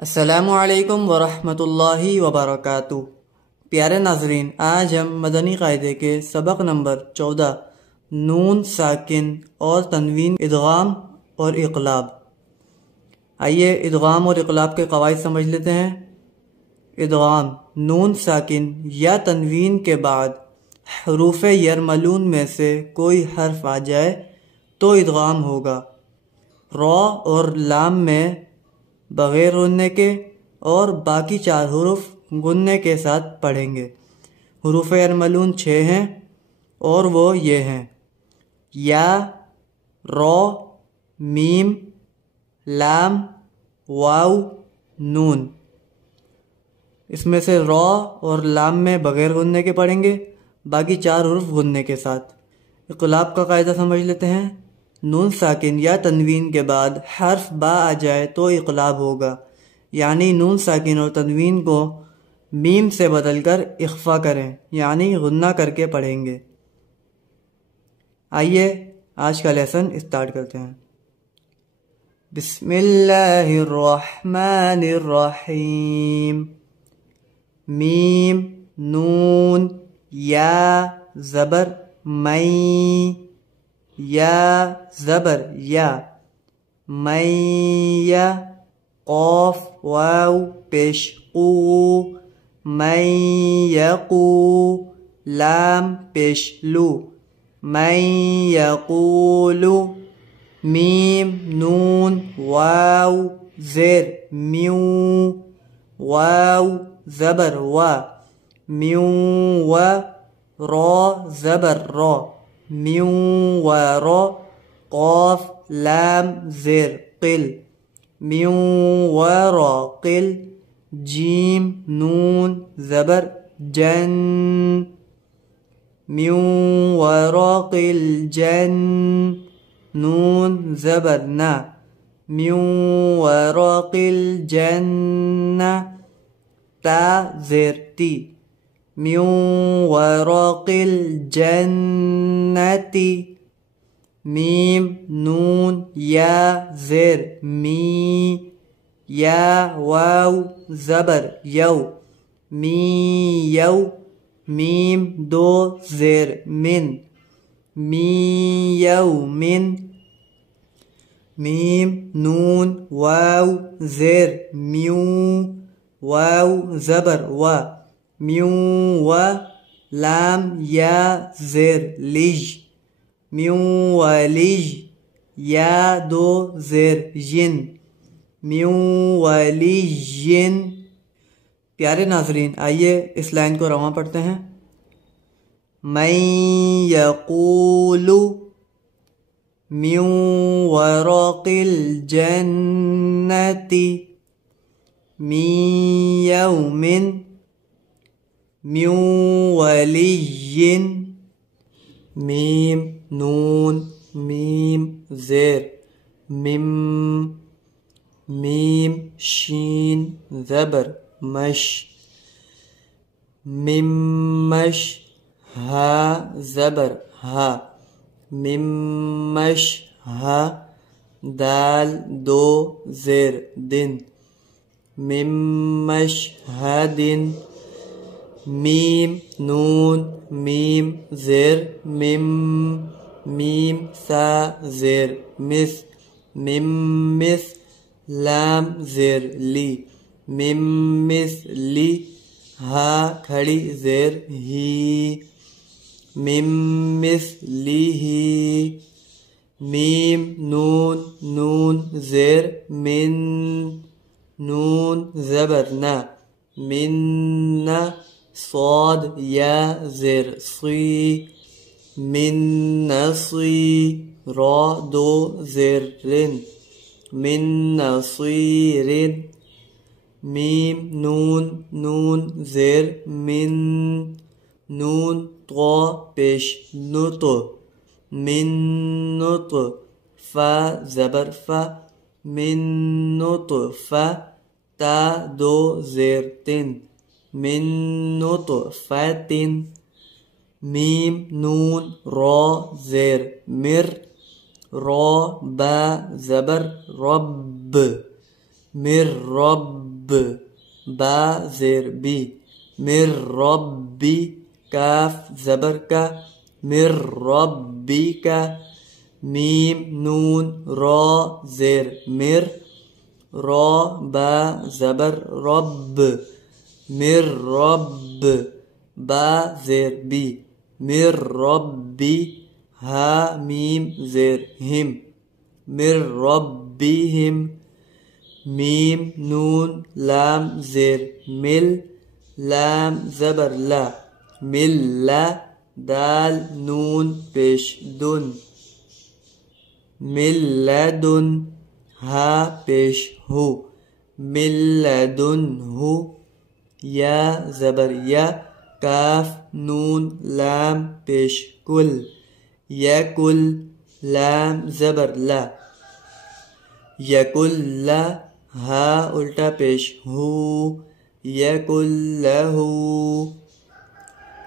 السلام علیکم ورحمۃ اللہ وبرکاتہ۔ پیارے ناظرین، آج ہم مدنی قاعدے کے سبق نمبر 14 نون ساکن اور تنوین ادغام اور اقلاب۔ آئیے ادغام اور اقلاب کے قواعد سمجھ لیتے ہیں۔ ادغام، نون ساکن یا تنوین کے بعد حروف یرملون میں سے کوئی حرف آ جائے تو ادغام ہوگا۔ را اور لام میں بغیر غننے کے اور باقی 4 حروف غننے کے ساتھ پڑھیں گے۔ حروف یرملون 6 ہیں اور وہ یہ ہیں: یا، را، میم، لام، واو، نون۔ اس میں سے را اور لام میں بغیر غننے کے پڑھیں گے، باقی 4 حروف غننے کے ساتھ۔ اقلاب کا قاعدہ سمجھ لیتے ہیں۔ نون ساکن یا تنوین کے بعد حرف با آ جائے تو اقلاب ہوگا، یعنی نون ساکن اور تنوین کو میم سے بدل کر اخفا کریں، یعنی غنہ کر کے پڑھیں گے۔ آئیے آج کا لیسن اسٹارٹ کرتے ہیں۔ بسم اللہ الرحمن الرحیم۔ میم، نون، یا زبر مئی، یا زبر یا، مَیّ، قاف واو پیش قو، من یقو، لام پیش لو، من یقول، میم، نون، واو زیر میو، واو زبر وا، میو و، را زبر را، میو و را، قاف لام زیر قل، میو و را قل، جیم، نون زبر جن، میو و را قل جن، نون زبر نا، میو و را قل جن، تا زیر تی، میو و را قل جنتی، میم، نون، یا زیر می، یا واو زبر یو، می یو، میم 2 زیر من، می یو من، میم، نون، واو زیر میو، واو زبر وا، میو و، لام یا زیر لیج، میو و لیج، یا 2 زیر ین، میو و لیجن۔ پیارے ناظرین، آئیے اس لائن کو رواں پڑھتے ہیں۔ من یقول من ورق الجنة من یوم من ولی، میم، نون، میم زیر مم، میم، شین زبر مش، ممش، ہا زبر ہا، ممش ہا، دال 2 زیر دن، ممش ہدن، میم، نون، میم زیر مم، میم سا زیر مس، ممس، لام زیر لی، ممس لی، ہا کھڑی زیر ہی، ممس لی ہی، میم، نون، نون زیر من، نون زبر نا، من، صاد یا زیر صی، من نصی، را 2 زیر رن، من نصیر، میم، نون، نون زیر من، نون طا پیش نط، من نط، فا زبر فا، من نطفہ، تا 2 زیر تن، من نطفۃ، میم، نون، را زیر مر، را با زبر رب، من رب، رب با زیر بی مر ربی کاف زبر کا مر ربی کا میم نون را زیر مر را با زبر رب مر رب با زیر بی مر ربی ہا میم زیر ہم مر ربیہم میم نون لام زیر مل لام زبر لا مل لا دال نون پیش دن مل لدن ہا پیش ہو مل لدن ہو یا زبر یا کاف نون لام پیش کل یا کل لام زبر لا یکل لا ہا الٹا پیش ہو یکل لہو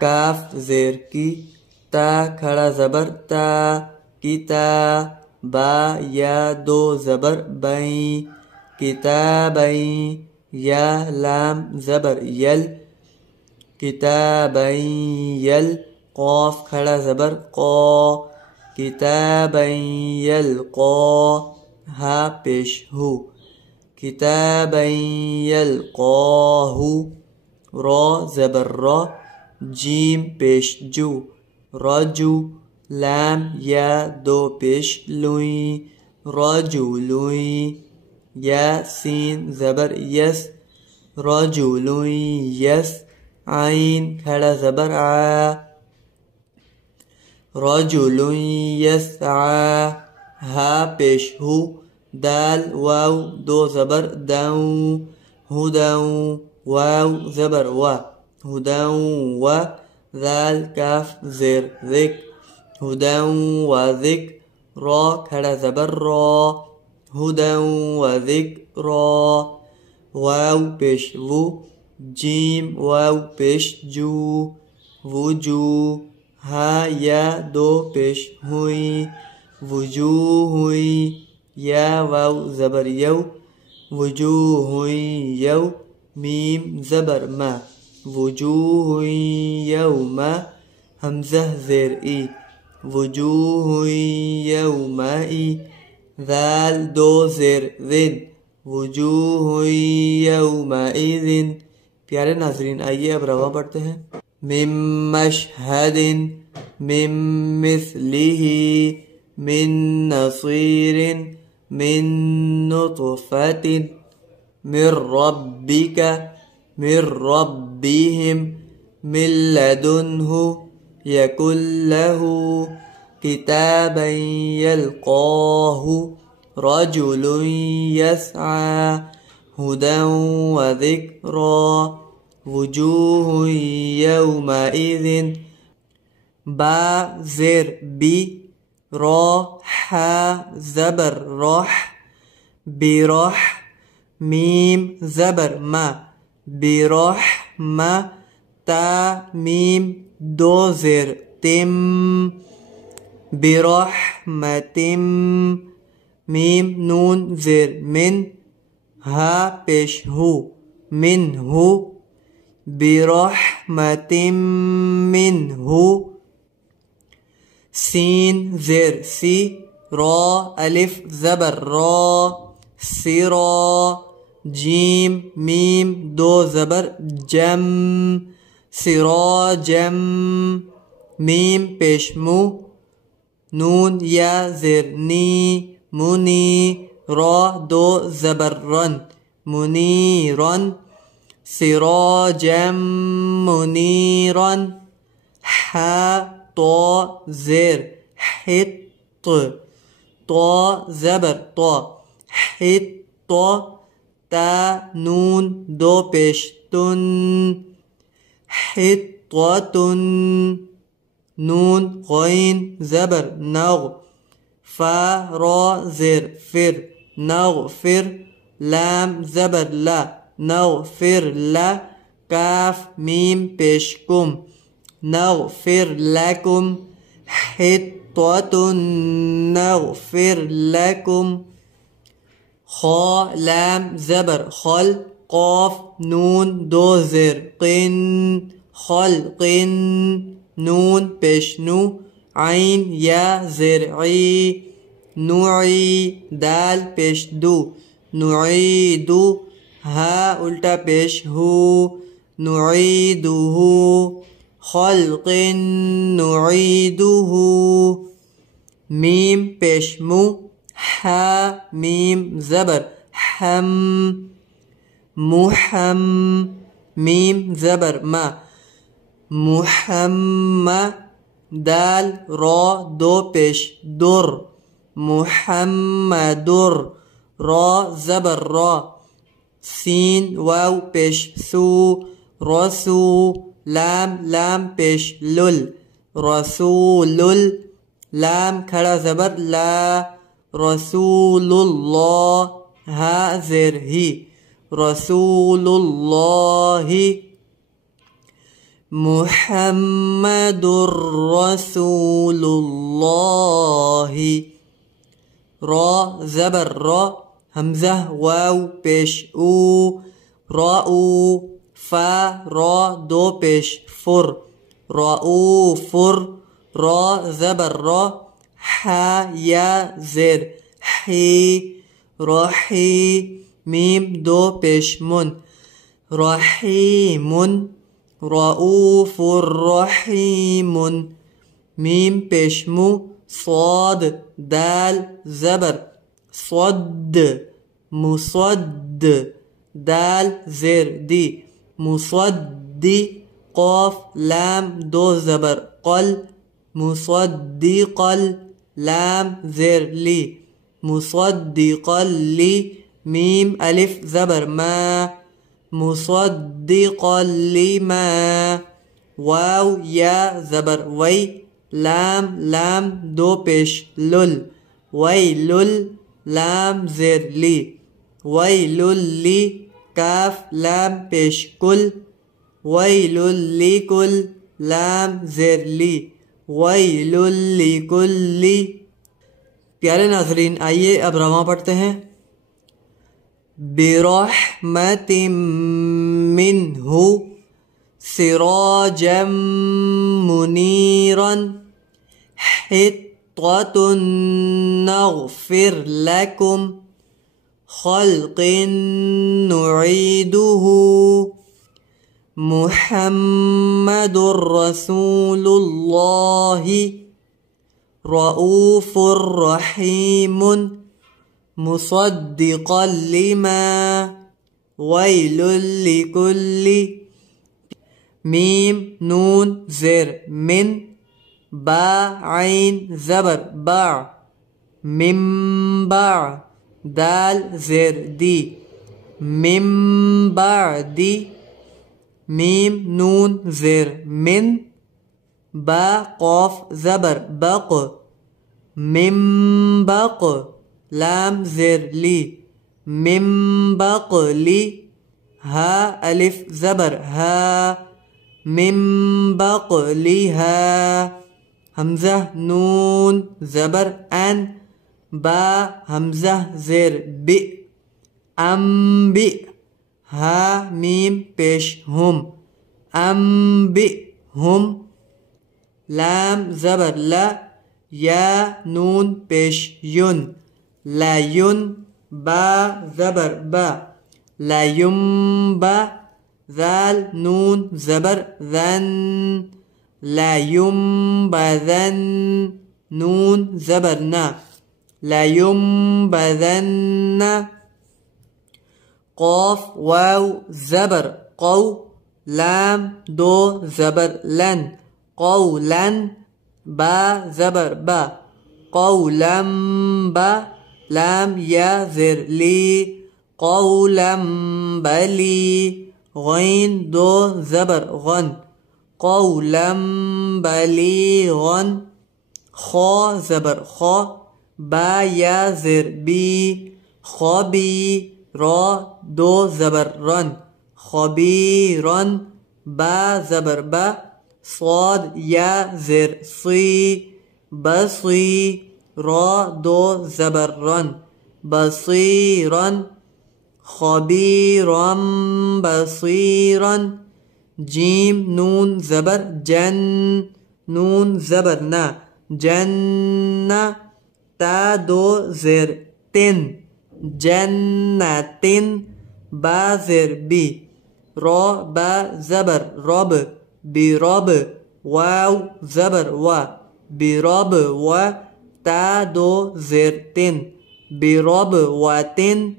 کاف زیر کی تا کھڑا زبر تا کتا با یا دو زبر بائیں کتابیں یا لام زبر یل کتابیں یل قاف کھڑا زبر قا کتابیں یلقا ہا پیش ہو کتابیں یلقاہ را زبر را جیم پیش جو رجو لام یا دو پیش لوئیں رجولوئیں یا سین زبر یس رجولوئیں یس عین کھڑا زبر آ رجلوئیں یسعی ہا پیش ہو دال واو دو زبر داؤں ہداؤں واو زبر وا ہداؤں و ذال کاف زیر ذک ہداؤں و ذک را کھڑا زبر را ہداؤں و ذک را واو پیش وو جیم واو پیش جو وجو ہا یا دو پیش ہوئی وجوہ ہوئی یا واو زبر یو وجوہ ہوئی یو میم زبر ما وجوہ ہوئی یوم حمزہ زیر ای وجوہ ہوئی یومئی ذال دو زیر ذن وجوہ ہوئی یومئذن پیارے ناظرین آئیے اب رواں پڑھتے ہیں من مشہد من مثلہ من نصیر من نطفة من ربک من ربهم من لدنه یکن له کتابا یلقاه رجل یسعى هدى وذکرى وجوہ یومئذ با زیر بی را حا زبر روح برح میم زبر ما برح ما تا میم دو زیر تم برحمتم میم نون زیر من ہا پیش ہو من ہو برحمت منہ سین زیر سی را الف زبر را سرا جیم میم دو زبر جم سراجم میم پیش مو نون یا زیر نی منی را دو زبر رن منیرن سراجا منیرا حا طا زیر حط طا زبر طا حط تا نون دو پیش تن حطتن نون غین زبر نغ فا را زیر فر نغفر لام زبر لا نغفر لا کاف میم پیش کم نغفر لکم حطة نغفر لکم خا لام زبر خل قاف نون دو زیر قن خلق نون پیش نو عین یا زیر عی نوعی دال پیش دو نعیدو ہا الٹا پیش ہو نعیدہ خلق نعیدہ میم پیش مو ہا میم زبر حم محم میم زبر ما محمد دال را دو پیش در محمدر را زبر را سین واو پیش سو رسو لام لام پیش لل رسول لام کھڑا زبر لا رسول اللہ ہا زیر ہی رسول اللہ محمد رسول اللہ را زبر را حمزہ واو پیش او را او فا را دو پیش فر را او فر را زبر را حا یا زیر حی رحی میم دو پیش من رحیم رؤوف رحیم میم پیش مو صاد دال زبر صد مصد دال زیر دی مصدی قاف لام دو زبر قل مصدقل لام زیر لی مصدقل لی میم الف زبر ما مصدقا لما واو یا زبر وی لام لام دو پیش لل ویلل لام زیر لی ویلل لی کاف لام پیش کل ویلل لکل لام زیر لی ویلل لکل پیارے ناظرین آئیے اب رواں پڑھتے ہیں برحمت منہ سراجا منیرا حطة نغفر لكم خلق نعيده محمد رسول الله رؤوف رحيم مصدقا لما ويل لكل میم نون زیر من با عین زبر با من با دال زیر دی من بعدی میم نون زیر من با قاف زبر بق من بق لام زیر لی من بقلی ہا الف زبر ہا من بقلها حمزہ نون زبر ان با حمزہ زیر بی ام بی ہا میم پیش ہم ام بی ہم لام زبر لا یا نون پیش یون لا یون با زبر با لا ينبا ذال نون زبر ذن لا ينبذن نون زبر نا لا ينبذن قاف واو زبر قو لام دو زبر لن قولا با زبر با قولا با لام یا زر لی قولا بلی غین دو زبر غن قولا بلیغا خا زبر خا با یا زر بی خبی را دو زبر رن خبیرن با زبر با صاد یا زر صی بصی را دو زبر رن بصیرن خبيرا بصيرا. جيم نون زبر جن نون زبر نا جنة. تا دو زر تن جنة. با زر بی. را با زبر رب برب. واو زبر و برب و. تا دو زر تن برب و تن.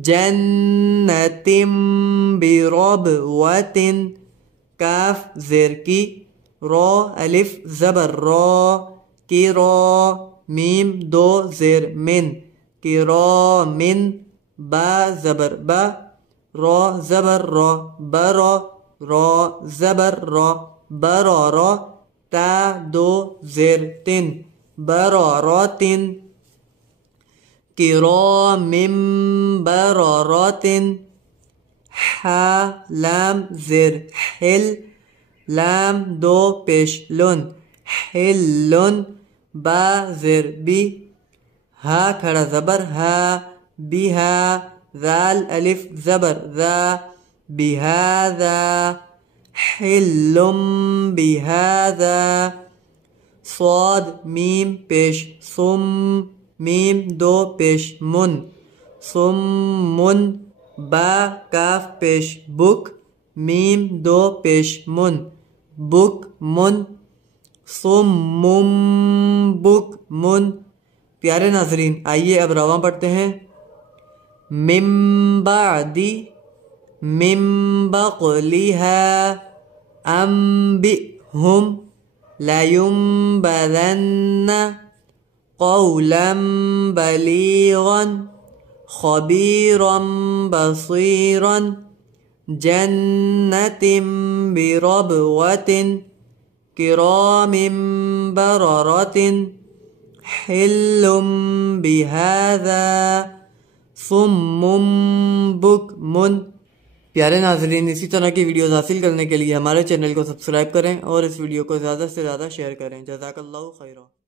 جنة برب و تن. کاف زر کی. را الف زبر را کی را. میم دو زر من کرام. با زبر با. را زبر را برا. را زبر را برارا. تا دو زر تن برارات. کرام برارات. حا لام زر حل. لام دو پیش لن حلن. با زر بی. ہا کھڑا زبر ہا بها. ذال الف زبر ذا بهذا. حل بهذا. صاد میم پیش سم. میم دو پیش من سمن. با کاف پیش بک. میم دو پیش من بک من. صم بک من. پیارے ناظرین آئیے اب رواں پڑھتے ہیں. من بعد من بقلها أنبئهم لينبذن قولا بليغا خبيرا بصيرا. جنة بربوة كرام بررة. حل بهذا صم بكم. پیارے ناظرین اسی طرح کی ویڈیوز حاصل کرنے کے لیے ہمارے چینل کو سبسکرائب کریں اور اس ویڈیو کو زیادہ سے زیادہ شیئر کریں. جزاک اللہ خیرہ.